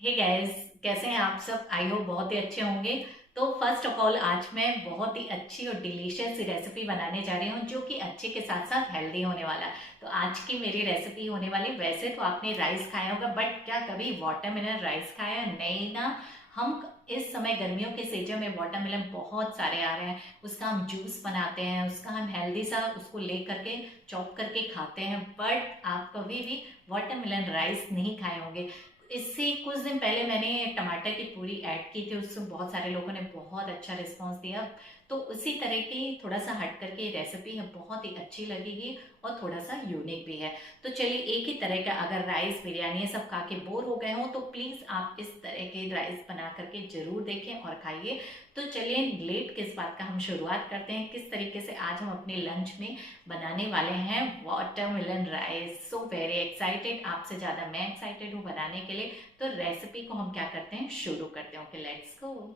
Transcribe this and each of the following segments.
Hey guys, कैसे हैं आप सब? आई होप बहुत ही अच्छे होंगे। तो फर्स्ट ऑफ ऑल आज मैं बहुत ही अच्छी और डिलीशियस रेसिपी बनाने जा रही हूँ जो कि अच्छे के साथ साथ हेल्दी होने वाला है। तो आज की मेरी रेसिपी होने वाली, वैसे तो आपने राइस खाया होगा बट क्या कभी वाटरमेलन राइस खाया? नहीं ना। हम इस समय गर्मियों के सीजन में वाटरमेलन बहुत सारे आ रहे हैं, उसका हम जूस बनाते हैं, उसका हम हेल्दी सा उसको ले करके चॉप करके खाते हैं, बट आप कभी भी वाटरमेलन राइस नहीं खाए होंगे। इससे कुछ दिन पहले मैंने टमाटर की पूरी ऐड की थी, उससे बहुत सारे लोगों ने बहुत अच्छा रिस्पांस दिया। तो उसी तरह की थोड़ा सा हट करके रेसिपी है, बहुत ही अच्छी लगेगी और थोड़ा सा यूनिक भी है। तो चलिए, एक ही तरह का अगर राइस बिरयानी ये सब खा के बोर हो गए हो तो प्लीज़ आप इस तरह के राइस बना करके ज़रूर देखें और खाइए। तो चलिए, लेट किस बात का, हम शुरुआत करते हैं किस तरीके से आज हम अपने लंच में बनाने वाले हैं watermelon rice. So very excited, आपसे ज़्यादा मैं एक्साइटेड हूँ बनाने के लिए। तो रेसिपी को हम क्या करते हैं, शुरू करते हैं। Okay, let's go.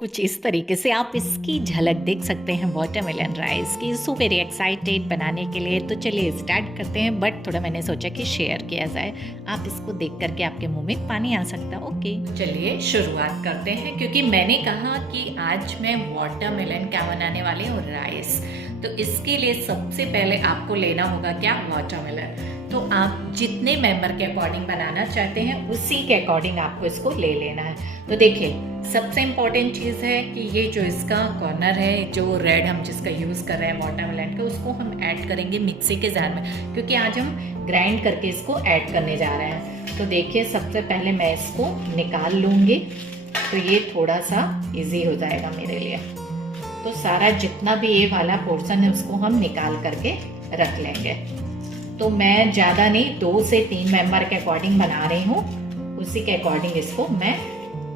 कुछ इस तरीके से आप इसकी झलक देख सकते हैं वाटरमेलन राइस की। सो वेरी एक्साइटेड बनाने के लिए। तो चलिए स्टार्ट करते हैं, बट थोड़ा मैंने सोचा कि शेयर किया जाए। आप इसको देख करके आपके मुंह में पानी आ सकता है। ओके, चलिए शुरुआत करते हैं, क्योंकि मैंने कहा कि आज मैं वाटरमेलन क्या बनाने वाली हूँ, राइस। तो इसके लिए सबसे पहले आपको लेना होगा क्या, वाटरमेलन। तो आप जितने मेंबर के अकॉर्डिंग बनाना चाहते हैं उसी के अकॉर्डिंग आपको इसको ले लेना है। तो देखिए, सबसे इम्पॉर्टेंट चीज़ है कि ये जो इसका कॉर्नर है, जो रेड हम जिसका यूज़ कर रहे हैं वाटरमेलन का, उसको हम ऐड करेंगे मिक्सी के जार में, क्योंकि आज हम ग्राइंड करके इसको ऐड करने जा रहे हैं। तो देखिए, सबसे पहले मैं इसको निकाल लूँगी, तो ये थोड़ा सा इजी हो जाएगा मेरे लिए। तो सारा जितना भी ये वाला पोर्शन है उसको हम निकाल करके रख लेंगे। तो मैं ज़्यादा नहीं, 2 से 3 मेंबर के अकॉर्डिंग बना रही हूँ, उसी के अकॉर्डिंग इसको मैं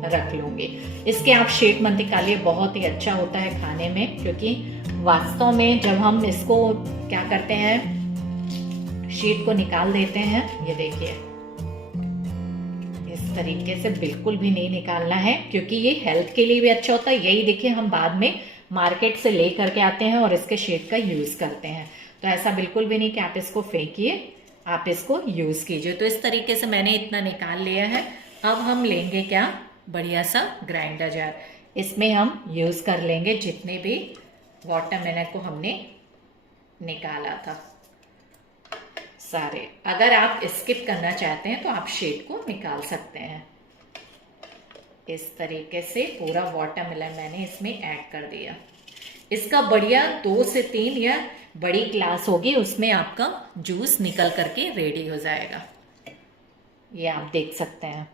रख लूँगी। इसके आप शेक मत निकालिए, बहुत ही अच्छा होता है खाने में, क्योंकि वास्तव में जब हम इसको क्या करते हैं, शीट को निकाल देते हैं, ये देखिए इस तरीके से बिल्कुल भी नहीं निकालना है, क्योंकि ये हेल्थ के लिए भी अच्छा होता है। यही देखिए, हम बाद में मार्केट से ले करके आते हैं और इसके शीट का यूज़ करते हैं। तो ऐसा बिल्कुल भी नहीं कि आप इसको फेंकिए, आप इसको यूज़ कीजिए। तो इस तरीके से मैंने इतना निकाल लिया है। अब हम लेंगे क्या, बढ़िया सा ग्राइंडर जार। इसमें हम यूज़ कर लेंगे जितने भी वाटरमेलन को हमने निकाला था सारे। अगर आप स्किप करना चाहते हैं तो आप शीट को निकाल सकते हैं। इस तरीके से पूरा वाटरमेलन मैंने इसमें ऐड कर दिया। इसका बढ़िया 2 से 3 या बड़ी ग्लास होगी, उसमें आपका जूस निकल करके रेडी हो जाएगा। ये आप देख सकते हैं,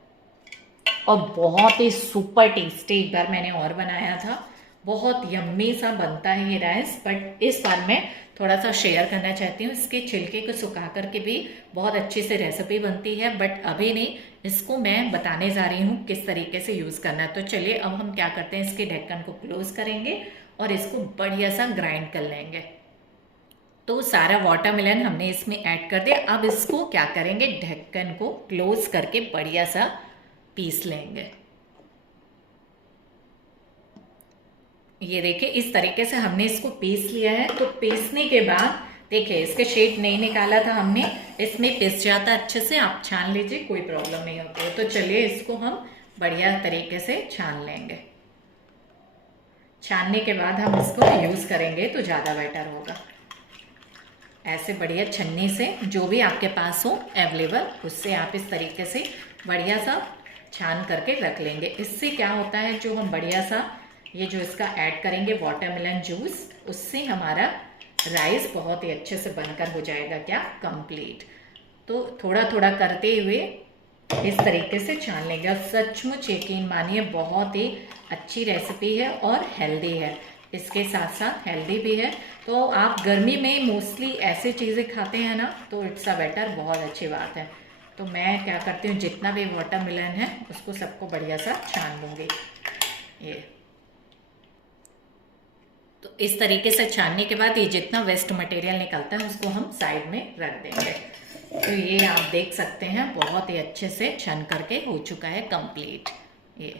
और बहुत ही सुपर टेस्टी। एक बार मैंने और बनाया था, बहुत यम्मी सा बनता है ये राइस, बट इस बार मैं थोड़ा सा शेयर करना चाहती हूँ। इसके छिलके को सुखा करके भी बहुत अच्छी से रेसिपी बनती है, बट अभी नहीं, इसको मैं बताने जा रही हूँ किस तरीके से यूज़ करना है। तो चलिए, अब हम क्या करते हैं, इसके ढक्कन को क्लोज करेंगे और इसको बढ़िया सा ग्राइंड कर लेंगे। तो सारा वाटरमेलन हमने इसमें ऐड कर दिया। अब इसको क्या करेंगे, ढक्कन को क्लोज करके बढ़िया सा पीस लेंगे। ये देखिए, इस तरीके से हमने इसको पीस लिया है। तो पीसने के बाद देखिए, इसके शेप नहीं निकाला था हमने, इसमें पिस जाता अच्छे से। आप छान लीजिए, कोई प्रॉब्लम नहीं होती है। तो चलिए, इसको हम बढ़िया तरीके से छान लेंगे। छानने के बाद हम इसको यूज़ करेंगे तो ज़्यादा बेटर होगा। ऐसे बढ़िया छन्नी से, जो भी आपके पास हो अवेलेबल, उससे आप इस तरीके से बढ़िया सा छान करके रख लेंगे। इससे क्या होता है, जो हम बढ़िया सा ये जो इसका ऐड करेंगे वाटरमेलन जूस, उससे हमारा राइस बहुत ही अच्छे से बनकर हो जाएगा क्या, कंप्लीट। तो थोड़ा थोड़ा करते हुए इस तरीके से छान लेंगे। और सचमुच यकीन मानिए, बहुत ही अच्छी रेसिपी है और हेल्दी है, इसके साथ साथ हेल्दी भी है। तो आप गर्मी में मोस्टली ऐसी चीज़ें खाते हैं ना, तो इट्स अ बेटर, बहुत अच्छी बात है। तो मैं क्या करती हूँ, जितना भी वाटरमेलन है उसको सबको बढ़िया सा छान लूँगी। ये तो इस तरीके से छानने के बाद ये जितना वेस्ट मटेरियल निकलता है उसको हम साइड में रख देंगे। तो ये आप देख सकते हैं, बहुत ही अच्छे से छन करके हो चुका है कंप्लीट ये।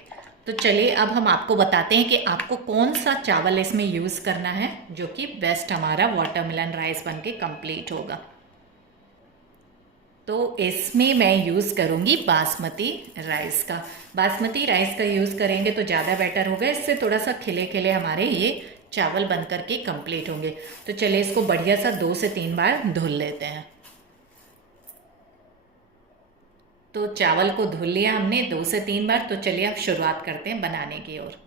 तो चलिए, अब हम आपको बताते हैं कि आपको कौन सा चावल इसमें यूज़ करना है, जो कि बेस्ट हमारा वाटरमेलन राइस बन के कंप्लीट होगा। तो इसमें मैं यूज़ करूँगी बासमती राइस का। बासमती राइस का यूज़ करेंगे तो ज़्यादा बेटर होगा, इससे थोड़ा सा खिले खिले हमारे ये चावल बन करके कंप्लीट होंगे। तो चलिए इसको बढ़िया सा 2 से 3 बार धुल लेते हैं। तो चावल को धुल लिया हमने 2 से 3 बार। तो चलिए अब शुरुआत करते हैं बनाने की ओर।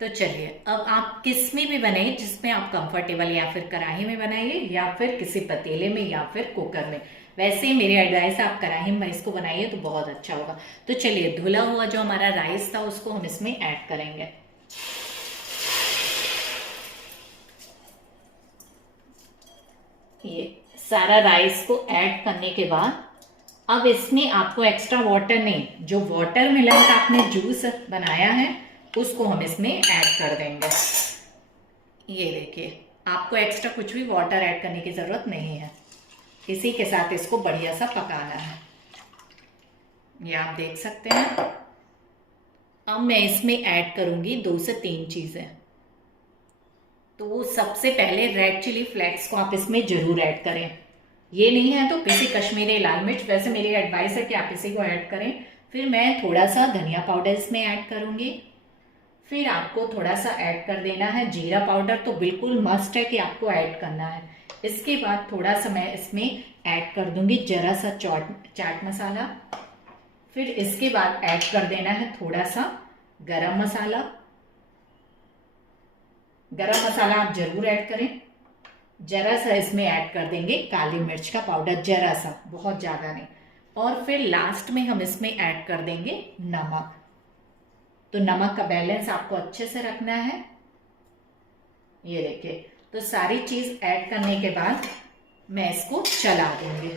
तो चलिए अब आप किस में भी बनाइए, जिसमें आप कंफर्टेबल, या फिर कढ़ाई में बनाइए या फिर किसी पतीले में या फिर कुकर में। वैसे ही मेरी एडवाइस है आप कढ़ाई में इसको बनाइए तो बहुत अच्छा होगा। तो चलिए धुला हुआ जो हमारा राइस था उसको हम इसमें ऐड करेंगे। ये सारा राइस को ऐड करने के बाद अब इसमें आपको एक्स्ट्रा वाटर नहीं, जो वाटर मिलन का आपने जूस बनाया है उसको हम इसमें ऐड कर देंगे। ये देखिए, आपको एक्स्ट्रा कुछ भी वाटर ऐड करने की ज़रूरत नहीं है। इसी के साथ इसको बढ़िया सा पकाना है। ये आप देख सकते हैं। अब मैं इसमें ऐड करूंगी 2 से 3 चीज़ें। तो सबसे पहले रेड चिली फ्लेक्स को आप इसमें ज़रूर ऐड करें। ये नहीं है तो पिसी कश्मीरी लाल मिर्च, वैसे मेरी एडवाइस है कि आप इसी को ऐड करें। फिर मैं थोड़ा सा धनिया पाउडर इसमें ऐड करूंगी। फिर आपको थोड़ा सा ऐड कर देना है जीरा पाउडर, तो बिल्कुल मस्ट है कि आपको ऐड करना है। इसके बाद थोड़ा सा मैं इसमें ऐड कर दूंगी जरा सा चाट मसाला। फिर इसके बाद ऐड कर देना है थोड़ा सा गरम मसाला। गरम मसाला आप जरूर ऐड करें। जरा सा इसमें ऐड कर देंगे काली मिर्च का पाउडर, जरा सा, बहुत ज़्यादा नहीं। और फिर लास्ट में हम इसमें ऐड कर देंगे नमक। तो नमक का बैलेंस आपको अच्छे से रखना है। ये देखिए, तो सारी चीज़ ऐड करने के बाद मैं इसको चला दूंगी।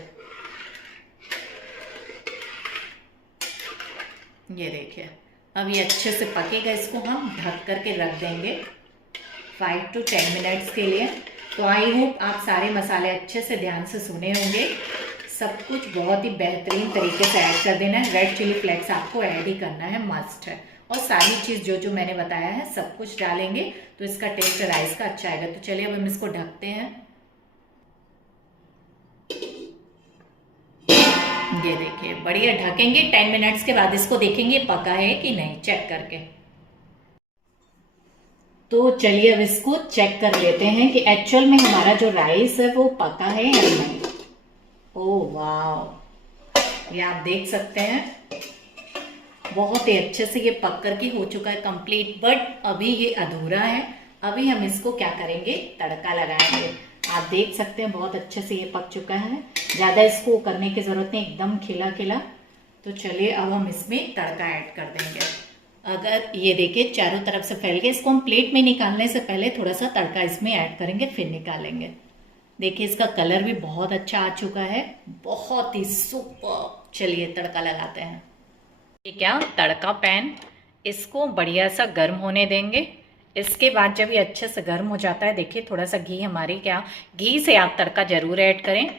ये देखिए, अब ये अच्छे से पकेगा। इसको हम ढक करके रख देंगे 5 to 10 मिनट्स के लिए। तो आई होप आप सारे मसाले अच्छे से ध्यान से सुने होंगे। सब कुछ बहुत ही बेहतरीन तरीके से ऐड कर देना है। रेड चिली फ्लेक्स आपको ऐड ही करना है, मस्ट है। और सारी चीज़ जो जो मैंने बताया है सब कुछ डालेंगे तो इसका टेस्ट राइस का अच्छा आएगा। तो चलिए अब हम इसको ढकते हैं। ये देखिए, बढ़िया ढकेंगे। 10 मिनट्स के बाद इसको देखेंगे पका है कि नहीं, चेक करके। तो चलिए अब इसको चेक कर लेते हैं कि एक्चुअल में हमारा जो राइस है वो पका है या नहीं। ओह वाह, ये आप देख सकते हैं बहुत ही अच्छे से ये पक करके हो चुका है कंप्लीट। बट अभी ये अधूरा है। अभी हम इसको क्या करेंगे, तड़का लगाएंगे। आप देख सकते हैं बहुत अच्छे से ये पक चुका है। ज़्यादा इसको करने की ज़रूरत नहीं, एकदम खिला खिला। तो चलिए अब हम इसमें तड़का ऐड कर देंगे। अगर ये देखिए चारों तरफ से फैल गया, इसको हम प्लेट में निकालने से पहले थोड़ा सा तड़का इसमें ऐड करेंगे, फिर निकालेंगे। देखिए इसका कलर भी बहुत अच्छा आ चुका है, बहुत ही सुपर। चलिए तड़का लगाते हैं। ये क्या, तड़का पैन, इसको बढ़िया सा गर्म होने देंगे। इसके बाद जब ये अच्छे से गर्म हो जाता है, देखिए थोड़ा सा घी, हमारी क्या, घी से आप तड़का ज़रूर ऐड करें।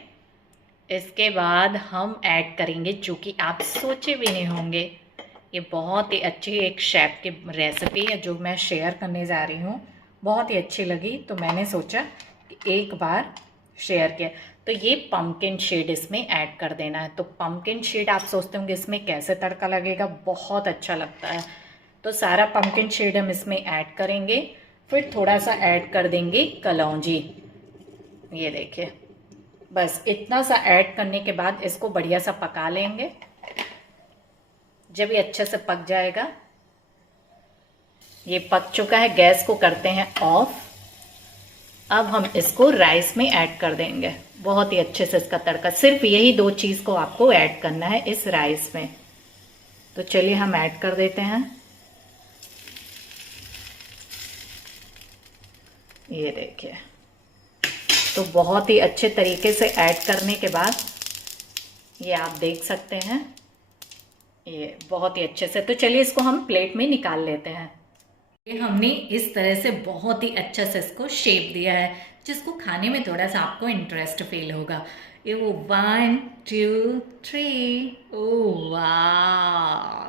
इसके बाद हम ऐड करेंगे, चूँकि आप सोचे भी नहीं होंगे, ये बहुत ही अच्छी एक शेफ़ की रेसिपी है जो मैं शेयर करने जा रही हूँ। बहुत ही अच्छी लगी तो मैंने सोचा कि एक बार शेयर किया। तो ये पम्पकिन सीड इसमें ऐड कर देना है। तो पम्पकिन सीड आप सोचते होंगे इसमें कैसे तड़का लगेगा, बहुत अच्छा लगता है। तो सारा पम्पकिन सीड हम इसमें ऐड करेंगे। फिर थोड़ा सा ऐड कर देंगे कलौंजी। ये देखिए, बस इतना सा ऐड करने के बाद इसको बढ़िया सा पका लेंगे। जब ये अच्छे से पक जाएगा, ये पक चुका है, गैस को करते हैं ऑफ। अब हम इसको राइस में ऐड कर देंगे। बहुत ही अच्छे से इसका तड़का, सिर्फ यही 2 चीज़ को आपको ऐड करना है इस राइस में। तो चलिए हम ऐड कर देते हैं। ये देखिए, तो बहुत ही अच्छे तरीके से ऐड करने के बाद ये आप देख सकते हैं, ये बहुत ही अच्छे से। तो चलिए इसको हम प्लेट में निकाल लेते हैं। ये हमने इस तरह से बहुत ही अच्छा से इसको शेप दिया है, जिसको खाने में थोड़ा सा आपको इंटरेस्ट फील होगा। ये वो 1 2 3, ओ वाह,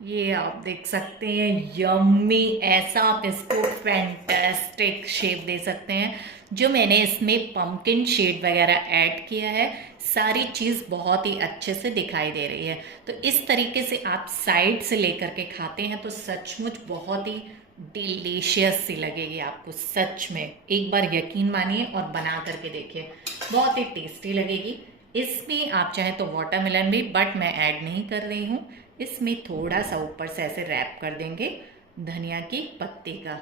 ये आप देख सकते हैं, यम्मी। ऐसा आप इसको फैंटास्टिक शेप दे सकते हैं। जो मैंने इसमें पंपकिन शेड वगैरह ऐड किया है, सारी चीज़ बहुत ही अच्छे से दिखाई दे रही है। तो इस तरीके से आप साइड से लेकर के खाते हैं तो सचमुच बहुत ही डिलीशियस सी लगेगी आपको। सच में एक बार यकीन मानिए और बना करके देखिए, बहुत ही टेस्टी लगेगी। इसमें आप चाहे तो वाटरमेलन भी, बट मैं ऐड नहीं कर रही हूँ। इसमें थोड़ा सा ऊपर से ऐसे रैप कर देंगे धनिया की पत्ती का।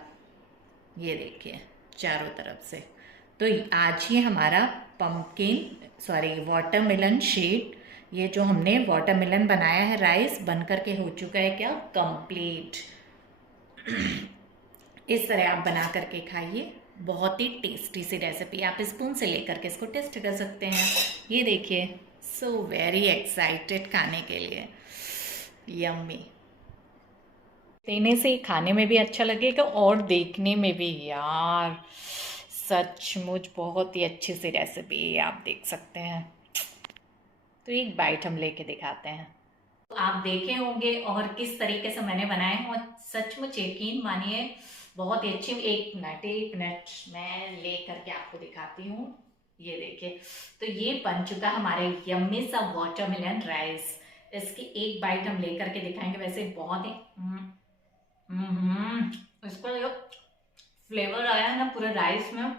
ये देखिए चारों तरफ से। तो आज ये हमारा पंपकिन सॉरी वाटरमेलन शेड, ये जो हमने वाटरमेलन बनाया है राइस, बन करके हो चुका है क्या, कंप्लीट। इस तरह आप बना करके खाइए, बहुत ही टेस्टी सी रेसिपी। आप स्पून से लेकर के इसको टेस्ट कर सकते हैं। ये देखिए, सो वेरी एक्साइटेड खाने के लिए, यम्मी। देने से खाने में भी अच्छा लगेगा और देखने में भी यार, सचमुच बहुत ही अच्छी सी रेसिपी आप देख सकते हैं। तो एक बाइट हम लेके दिखाते हैं। तो आप देखे होंगे और किस तरीके से मैंने बनाए हैं, और सचमुच यकीन मानिए बहुत ही अच्छी। एक मिनट मैं ले करके आपको दिखाती हूँ। ये देखिए, तो ये बन चुका हमारे यम्मी सा वाटरमेलन राइस। इसकी एक बाइट हम लेकर के दिखाएंगे। वैसे बहुत ही इसका जो फ्लेवर आया है ना पूरे राइस में,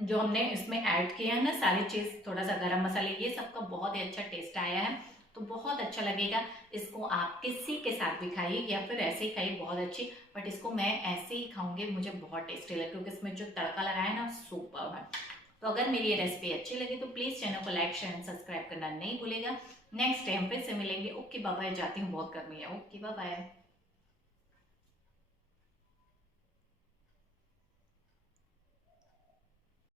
जो हमने इसमें ऐड किया है ना सारी चीज़, थोड़ा सा गरम मसाले, ये सबका बहुत ही अच्छा टेस्ट आया है। तो बहुत अच्छा लगेगा। इसको आप किसी के साथ भी खाइए या फिर ऐसे ही खाइए, बहुत अच्छी। बट इसको मैं ऐसे ही खाऊंगी, मुझे बहुत टेस्टी लगे क्योंकि इसमें जो तड़का लगाया है ना, सुपर है। तो अगर मेरी ये रेसिपी अच्छी लगी तो प्लीज़ चैनल को लाइक शेयर एंड सब्सक्राइब करना नहीं भूलेगा। नेक्स्ट टाइम फिर से मिलेंगे। ओके बाय बाय, जाती हूँ, बहुत गर्मी है। Okay bye bye.